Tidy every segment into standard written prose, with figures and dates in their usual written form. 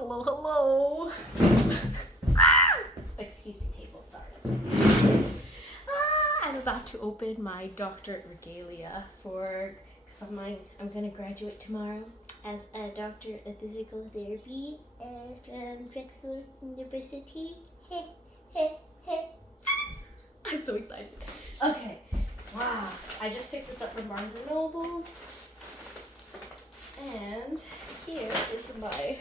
Hello, hello. Excuse me, table, sorry. I'm about to open my doctorate regalia because I'm gonna graduate tomorrow as a doctor of physical therapy from Drexel University. I'm so excited. Okay, wow. I just picked this up from Barnes & Nobles. And here is my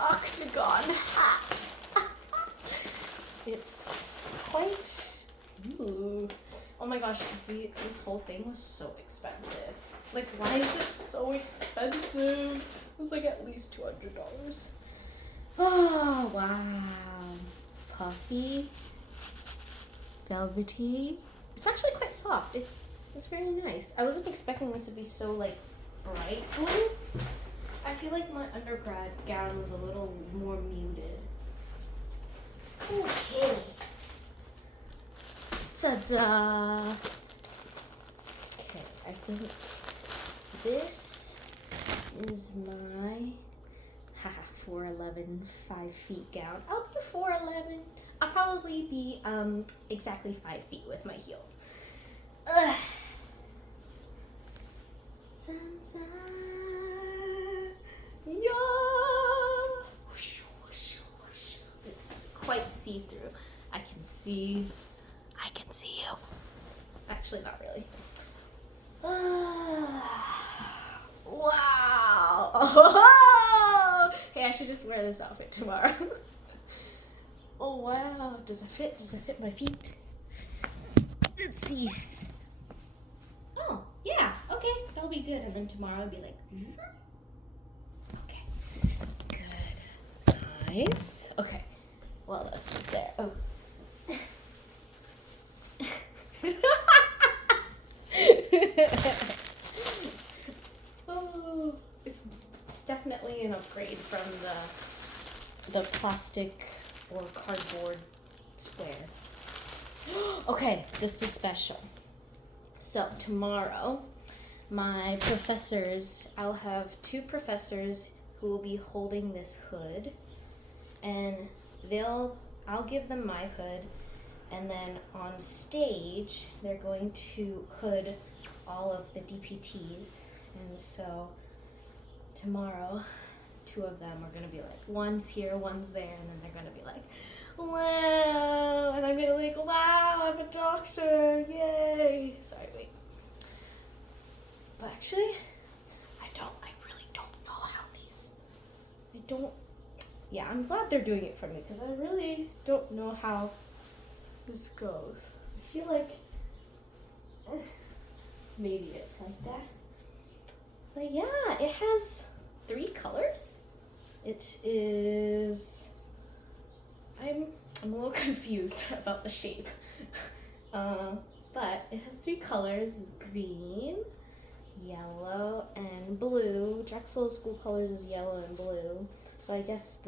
octagon hat. It's quite, ooh. Oh my gosh, this whole thing was so expensive. Like, why is it so expensive? It was like at least $200. Oh, wow. Puffy, velvety. It's actually quite soft. It's very nice. I wasn't expecting this to be so like bright blue. I feel like my undergrad gown was a little more muted. Okay. Ta-da! Okay, I think this is my 4'11", 5 feet gown. I'll be 4'11". I'll probably be exactly 5 feet with my heels. Ugh. Yeah. It's quite see-through. I can see you. Actually, not really. Wow. Hey, I should just wear this outfit tomorrow. Oh wow. Does it fit? Does it fit my feet? Let's see. Oh, yeah. Okay, that'll be good. And then tomorrow I'll be like, okay. Good. Nice. Okay. What else is there? Oh. Oh, it's definitely an upgrade from the plastic or cardboard square. Okay, this is special. So tomorrow, my professors, I'll have 2 professors who will be holding this hood, and I'll give them my hood, and then on stage, they're going to hood all of the DPTs, and so tomorrow, 2 of them are gonna be like, one's here, one's there, and then they're gonna be like, wow, and I'm gonna be like, wow, I'm a doctor, yay. Sorry, wait. But actually, I really don't know how I'm glad they're doing it for me, because I really don't know how this goes. I feel like maybe it's like that. But yeah, it has 3 colors. It is, I'm a little confused about the shape. But it has 3 colors. It's green, yellow, and blue. Drexel's school colors is yellow and blue. So I guess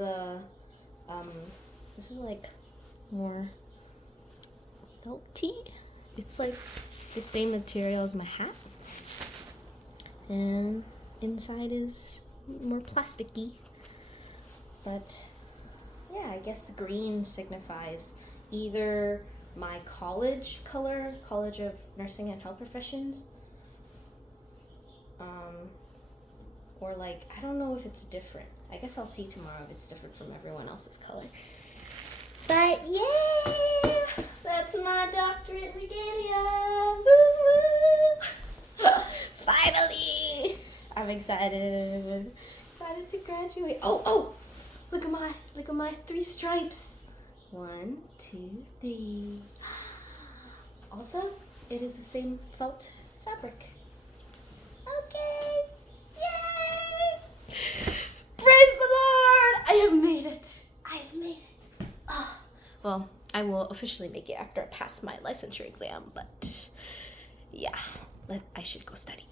this is like more felty. It's like the same material as my hat. And inside is more plasticky. But yeah, I guess green signifies either my college color, College of Nursing and Health Professions, or like, I don't know if it's different. I guess I'll see tomorrow if it's different from everyone else's color. But yeah, that's my doctorate regalia. Woo woo! Finally, I'm excited to graduate. Oh! Look at my 3 stripes. 1, 2, 3. Also, it is the same felt fabric. Okay, yay! Praise the Lord! I have made it. Oh. Well, I will officially make it after I pass my licensure exam, but yeah, I should go study.